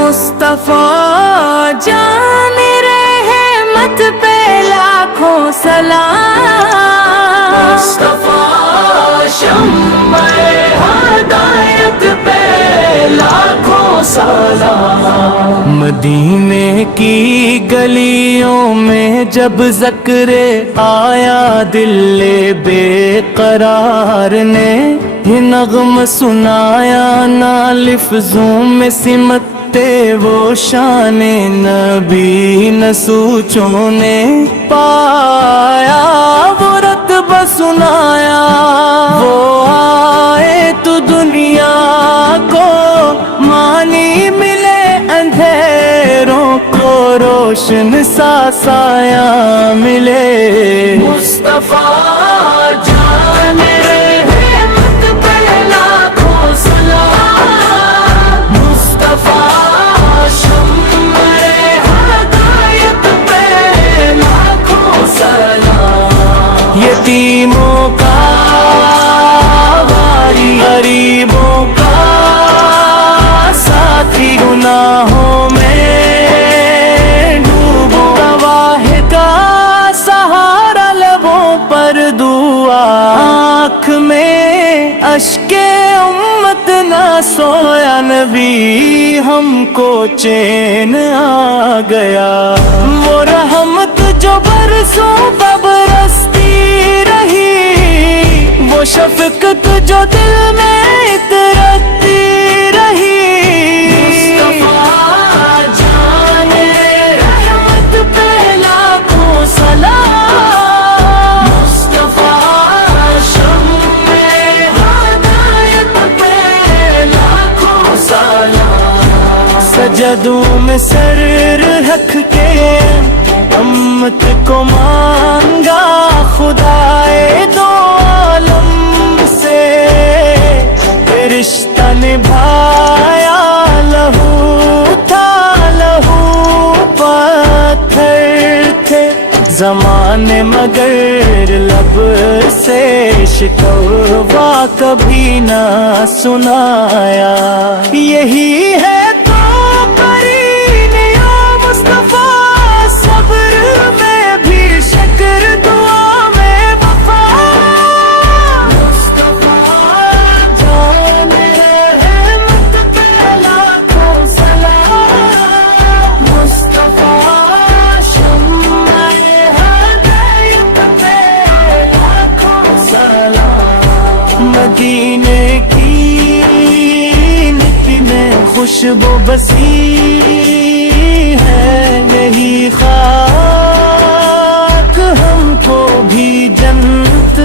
मुस्तफा जान रहमत पे लाखों सलाम। मुस्तफा शम्मे हदायत पे लाखों सलाम। मदीने की गलियों में जब ज़िक्र आया दिल बेकरार ने, ये नग़्म सुनाया ना लफ्ज़ों में सिमटते वो शान नबी न सूचों ने पाया, वो रतबा सुनाया वो आए तो दुनिया को मानी मिले, अंधेरों को रोशन सा साया मिले। मुस्तफा जान रहमत पे लाखों सलाम। मुस्तफा शम्मे हदायत पे लाखों सलाम। यतीमों का वारी, गरीबों का साथी, गुनाहों में डूबो गवाह का सहारा, लबों पर दुआ आँख में अश्के उम्मत ना सोया नबी, हमको चैन आ गया। वो रहमत जो बरसों बरसती रही, वो शफ़क़त जो दिल में इतरती रही। मुस्तफा जान रहमत पे लाखों सलाम। मुस्तफा शम्मे हदायत पे लाखों सलाम। सजदों में सर रख के उम्मत को मांगा खुदाए दो आलम से, रिश्ता निभाया लहू था लहू पत्थर थे ज़माने, मगर लब से शिकवा कभी ना सुनाया। यही है तो करीने ओ मुस्तफा, सब्र में भी शक्र, दुआ में वफा। मुस्तफा जान रहमत पे लाखों सलाम। मुस्तफा शम्मे हदायत पे लाखों सलाम। मदीने की मिट्टी में खुशबू बसी है, यही खाक हमको भी जन्नत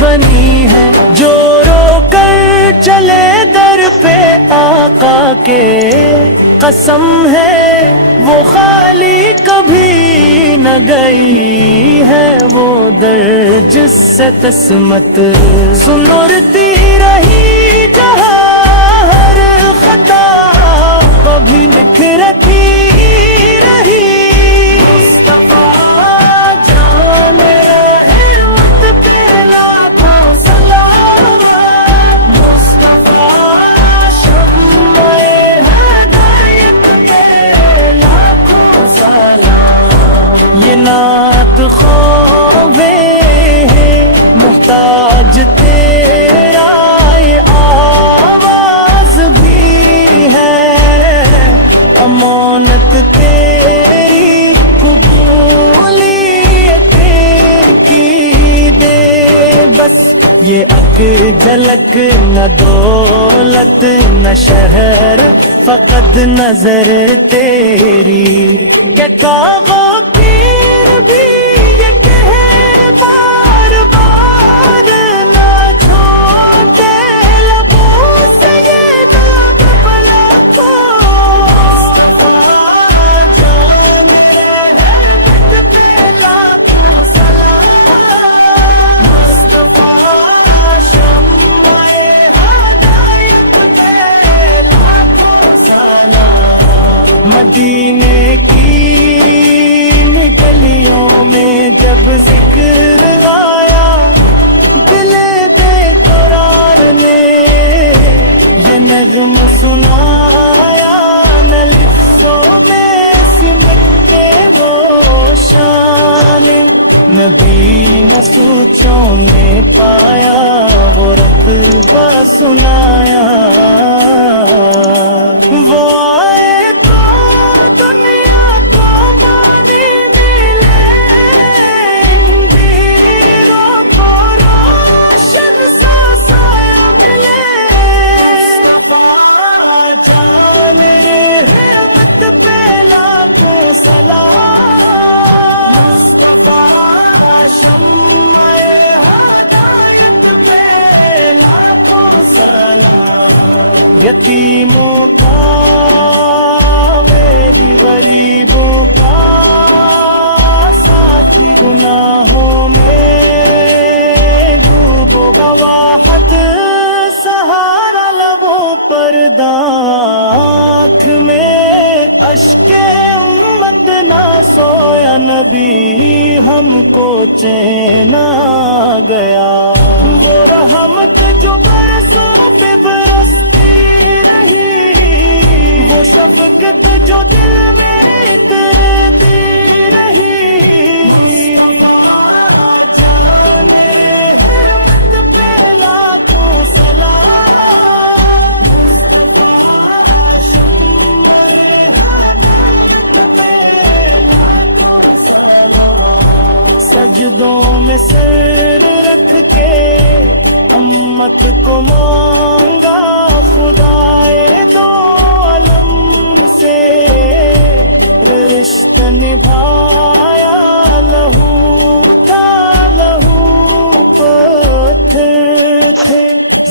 बनी है। जो रोकर चले दर पे आका के, कसम है वो खाली कभी न गई है वो दर, जिससे किस्मत सुनुरती रही जहाँ हर खता कभी निखरती रही। मुस्तफा जान रहमत पे लाखों सलाम। मुस्तफा शम्मे हदायत पे लाखों सलाम। ये नात ख्वाबे है मुहताज तेरा, ये आवाज भी है अमानत तेरी, कबूलियत की दे बस। ये अक झलक न दौलत न शहर, फकत नजर तेरी के कागो पीर भी ये कहे बार बार, ना छोटे लबों से ये नाम भला को। मुस्तफा जान रहमत पे लाखों सलाम। मुस्तफा शम्मे हदायत पे लाखों सलाम। मदीने की गलियों में जब जिक्र आया दिल बेकरार ने, ये नग़्म सुनाया پایا وہ رتبہ سنایا وہ آئے تو دنیا کو پانی ملے اندھیروں کو روشن سا سایہ ملے مصطفیٰ جان رحمت پہ لاکھوں سلام مصطفیٰ شمع ہدایت پہ لاکھوں سلام یتیموں کا میری غریبوں کا ساتھی گناہوں میں ڈوبو گواہت سہارا لبوں پر دانت میں اشک امت نہ سویا نبی ہم کو چین آ گیا وہ رحمت جو برسوں پہ برستی رہی وہ شفقت جو دل میں اترتی رہی جان رحمت پہ لاکھوں سلام مصطفیٰ شمع ہدایت پہ لاکھوں سلام سجدوں میں سر رکھ کے امت کو مانگا خدائے دو عالم سے رشتہ نبھایا لہو تھا لہو پتھر تھے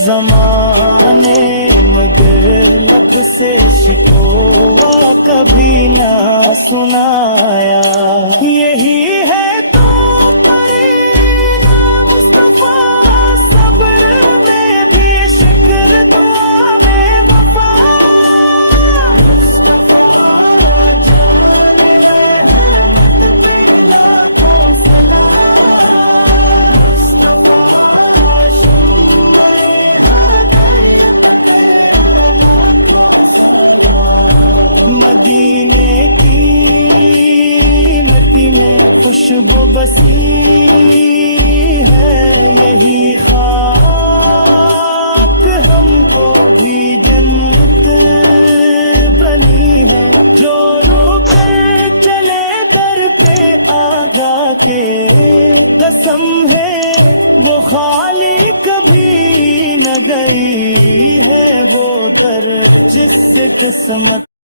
زمانے مگر لب سے شکوہ کبھی نہ سنایا یہی ہے تو قرینہ مصطفیٰ صبر میں بھی شکر دعا میں وفا مصطفیٰ جان رحمت پہ لاکھوں سلام مصطفیٰ شمع ہدایت پہ لاکھوں سلام مدینے کی مٹی میں خوشبو بسی ہے یہی خاک ہم کو بھی جنت بنی ہے جو رو کر چلے در پہ آگا کے قسم ہے وہ خالی کبھی نہ گئی ہے وہ در جس سے قسمت